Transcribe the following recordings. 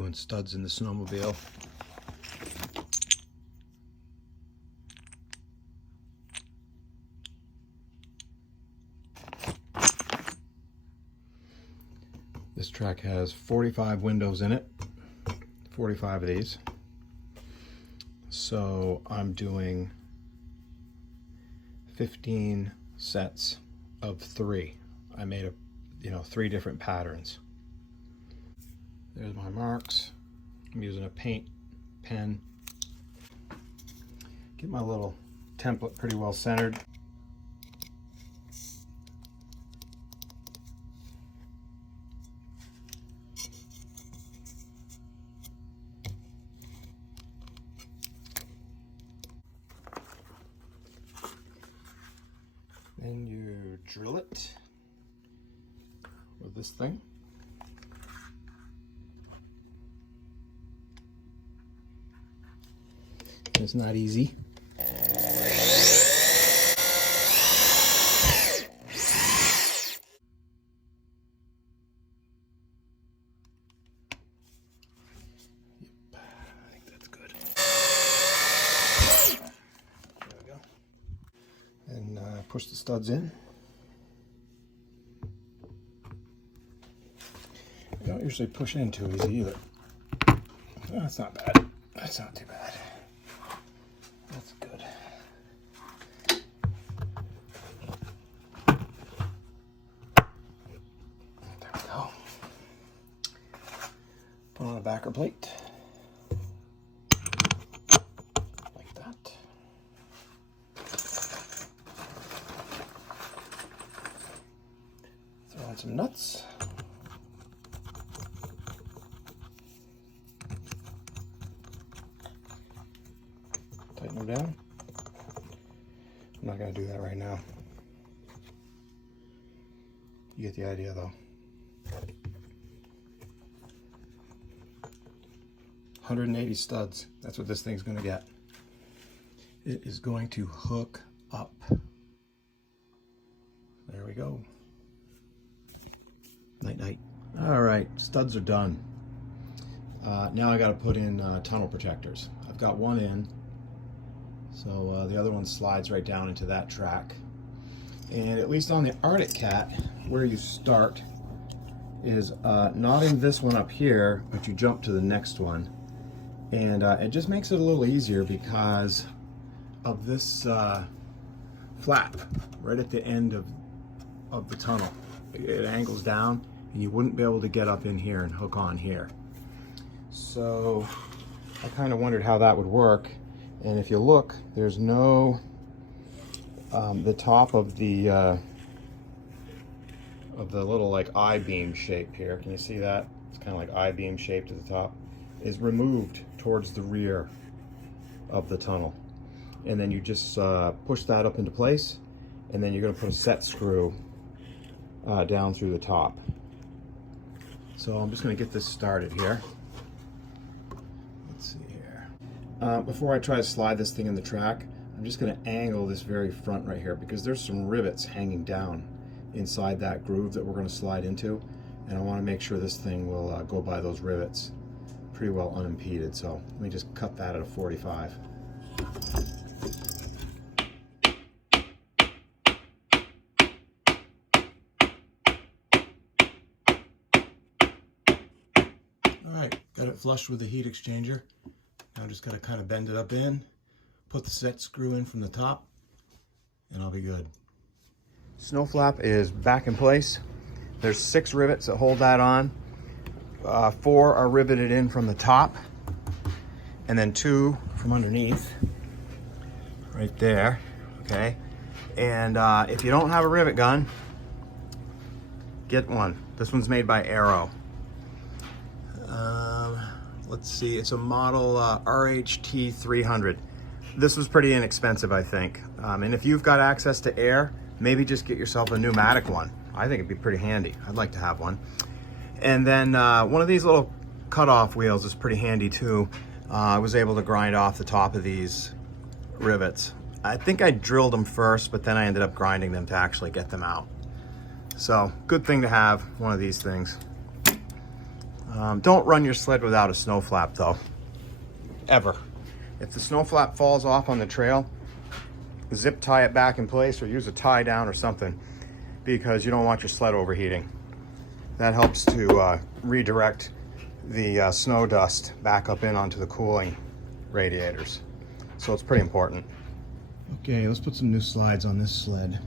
Doing studs in the snowmobile. This track has 45 windows in it, 45 of these. So I'm doing 15 sets of 3. I made 3 different patterns. There's my marks. I'm using a paint pen. Get my little template pretty well centered. Then you drill it with this thing. It's not easy. I think that's good. There we go. And push the studs in. I don't usually push in too easy either. Oh, that's not bad. That's not too bad. That's good. There we go. Put on a backer plate. Like that. Throw in some nuts. Tighten them down. I'm not going to do that right now. You get the idea though. 180 studs. That's what this thing's going to get. It is going to hook up. There we go. Night night. All right, studs are done. Now I got to put in tunnel protectors. I've got one in. So the other one slides right down into that track. And at least on the Arctic Cat, where you start is not in this one up here, but you jump to the next one. And it just makes it a little easier because of this flap right at the end of the tunnel. It angles down and you wouldn't be able to get up in here and hook on here. So I kind of wondered how that would work. And if you look, there's no, the top of the little like I-beam shape here. Can you see that? It's kind of like I-beam shaped at the top. Is removed towards the rear of the tunnel. And then you just push that up into place. And then you're going to put a set screw down through the top. So I'm just going to get this started here. Let's see here. Before I try to slide this thing in the track, I'm just going to angle this very front right here because there's some rivets hanging down inside that groove that we're going to slide into, and I want to make sure this thing will go by those rivets pretty well unimpeded. So let me just cut that at a 45. Alright, got it flush with the heat exchanger. Now just got to kind of bend it up in, put the set screw in from the top, and I'll be good. Snow flap is back in place. There's 6 rivets that hold that on. 4 are riveted in from the top, and then 2 from underneath, right there, okay? And if you don't have a rivet gun, get one. This one's made by Arrow. Let's see, it's a model RHT 300. This was pretty inexpensive, I think. And if you've got access to air, maybe just get yourself a pneumatic one. I think it'd be pretty handy. I'd like to have one. And then one of these little cutoff wheels is pretty handy too. I was able to grind off the top of these rivets. I think I drilled them first, but then I ended up grinding them to actually get them out. So good thing to have one of these things. Don't run your sled without a snow flap though, ever. If the snow flap falls off on the trail, zip tie it back in place or use a tie down or something, because you don't want your sled overheating. That helps to redirect the snow dust back up in onto the cooling radiators. So it's pretty important. Okay, let's put some new slides on this sled.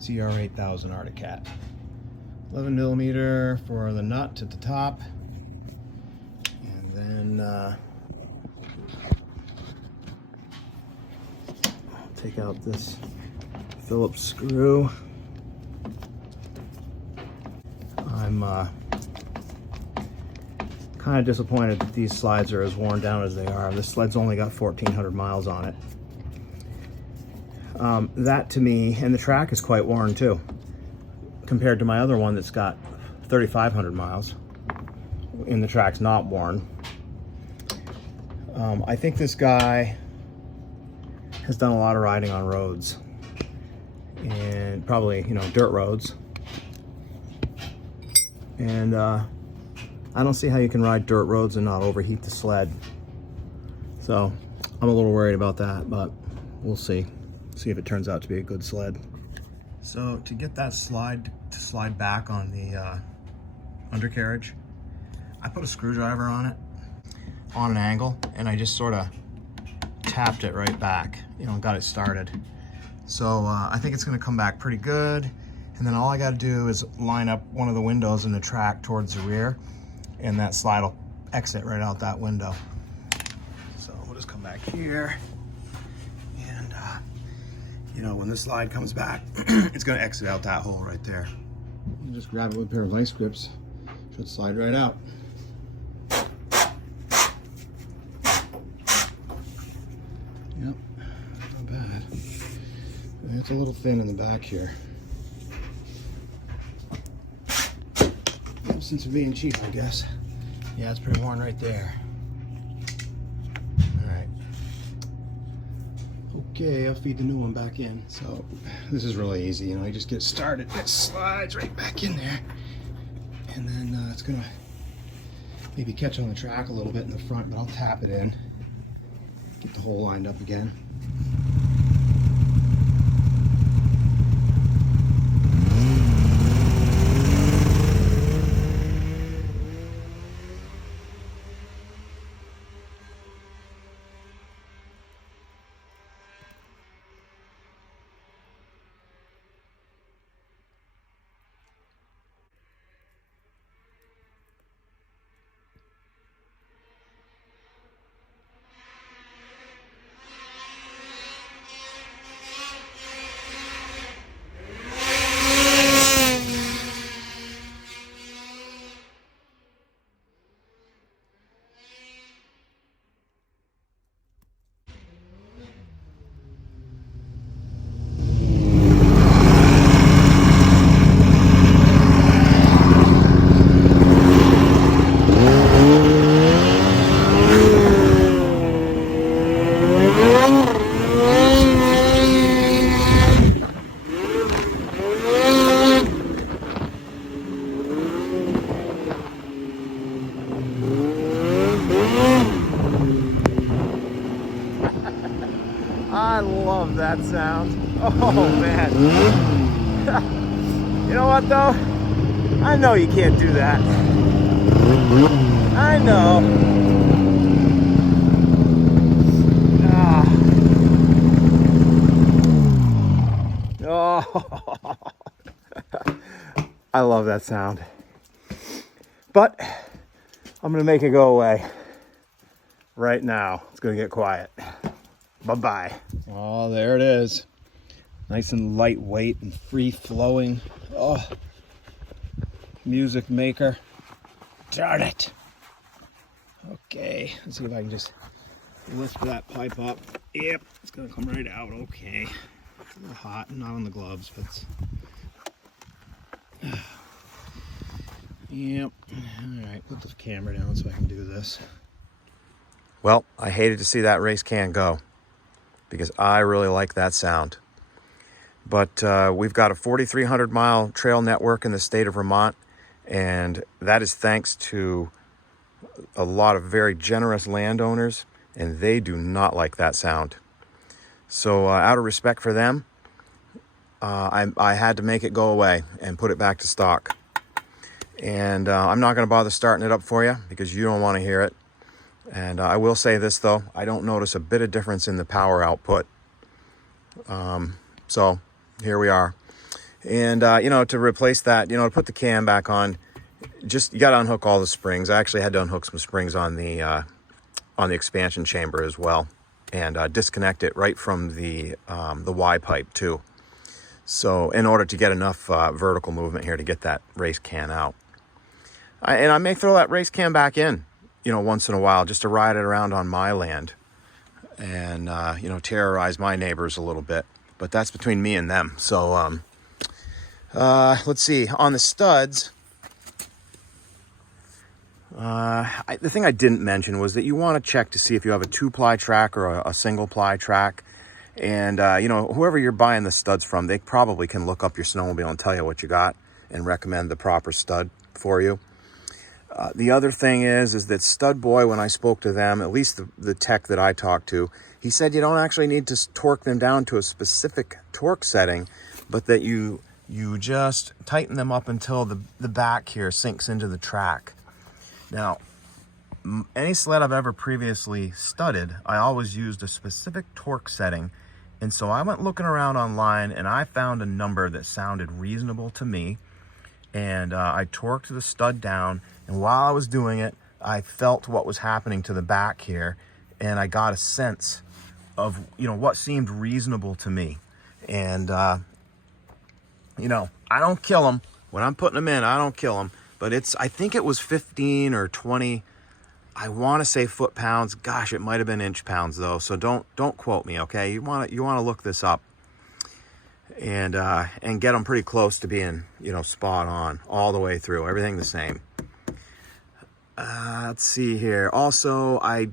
CR8000 Arctic Cat. 11 millimeter for the nut at the top. And then I'll take out this Phillips screw. I'm kind of disappointed that these slides are as worn down as they are. This sled's only got 1,400 miles on it. That to me, and the track is quite worn too, compared to my other one that's got 3,500 miles, and the track's not worn. I think this guy has done a lot of riding on roads, and probably, you know, dirt roads. And I don't see how you can ride dirt roads and not overheat the sled. So I'm a little worried about that, but we'll see. See if it turns out to be a good sled. So to get that slide to slide back on the undercarriage, I put a screwdriver on it on an angle, and I just sort of tapped it right back, you know, got it started. So I think it's gonna come back pretty good. And then all I gotta do is line up one of the windows in the track towards the rear, and that slide will exit right out that window. So we'll just come back here, and you know, when this slide comes back, it's gonna exit out that hole right there. You just grab it with a pair of vice grips, should slide right out. Yep, not bad. It's a little thin in the back here. Since being cheap, I guess. Yeah, it's pretty worn right there. All right. Okay, I'll feed the new one back in. So this is really easy, you know, you just get started, it slides right back in there, and then it's gonna maybe catch on the track a little bit in the front, but I'll tap it in, get the hole lined up again. I love that sound. Oh man. You know what though? I know you can't do that. I know. Oh. I love that sound. But I'm gonna make it go away right now. It's gonna get quiet. Bye-bye. Oh, there it is. Nice and lightweight and free-flowing. Oh, music maker. Darn it. Okay, let's see if I can just lift that pipe up. Yep, it's gonna come right out. Okay. It's a little hot, not on the gloves, but it's... Yep. All right, put the camera down so I can do this. Well, I hated to see that race can go, because I really like that sound. But we've got a 4,300 mile trail network in the state of Vermont, And that is thanks to a lot of very generous landowners, and they do not like that sound. So out of respect for them, I had to make it go away and put it back to stock. And I'm not going to bother starting it up for you because you don't want to hear it. And I will say this though, I don't notice a bit of difference in the power output. So here we are. And you know, to replace that, you know, to put the cam back on, you got to unhook all the springs. I actually had to unhook some springs on the expansion chamber as well, and disconnect it right from the Y pipe too. So in order to get enough vertical movement here to get that race can out. I may throw that race can back in, you know, once in a while just to ride it around on my land and, you know, terrorize my neighbors a little bit. But that's between me and them. So let's see. On the studs, the thing I didn't mention was that you want to check to see if you have a 2-ply track or a single-ply track. And, you know, whoever you're buying the studs from, they probably can look up your snowmobile and tell you what you got and recommend the proper stud for you. The other thing is that Stud Boy, when I spoke to them, at least the tech that I talked to, he said you don't actually need to torque them down to a specific torque setting, but that you just tighten them up until the back here sinks into the track. Now, any sled I've ever previously studded, I always used a specific torque setting. And so I went looking around online and I found a number that sounded reasonable to me. And I torqued the stud down. And while I was doing it, I felt what was happening to the back here. And I got a sense of, you know, what seemed reasonable to me. And, you know, I don't kill them. When I'm putting them in, I don't kill them. But I think it was 15 or 20, I want to say foot-pounds. Gosh, it might have been inch-pounds though. So don't quote me, okay? You want to look this up and get them pretty close to being, you know, spot on all the way through. Everything the same. Let's see here. Also, I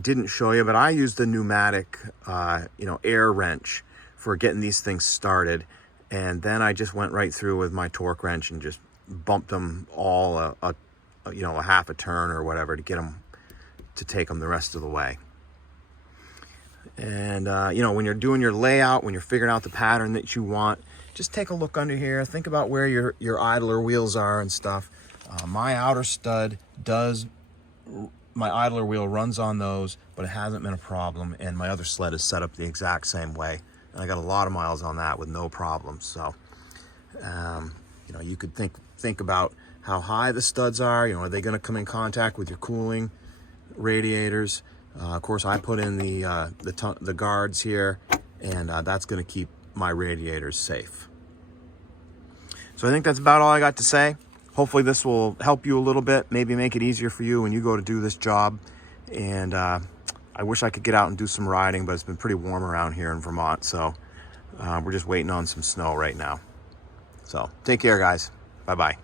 didn't show you, but I used the pneumatic, you know, air wrench for getting these things started, and then I just went right through with my torque wrench and just bumped them all you know, a half a turn or whatever to get them to take them the rest of the way. And you know, when you're doing your layout, when you're figuring out the pattern that you want, just take a look under here. Think about where your idler wheels are and stuff. My outer stud my idler wheel runs on those, but it hasn't been a problem. And my other sled is set up the exact same way. And I got a lot of miles on that with no problems. So, you know, you could think about how high the studs are. You know, are they going to come in contact with your cooling radiators? Of course, I put in the guards here, and that's going to keep my radiators safe. So I think that's about all I got to say. Hopefully this will help you a little bit, maybe make it easier for you when you go to do this job. And I wish I could get out and do some riding, but it's been pretty warm around here in Vermont. So we're just waiting on some snow right now. So take care, guys. Bye-bye.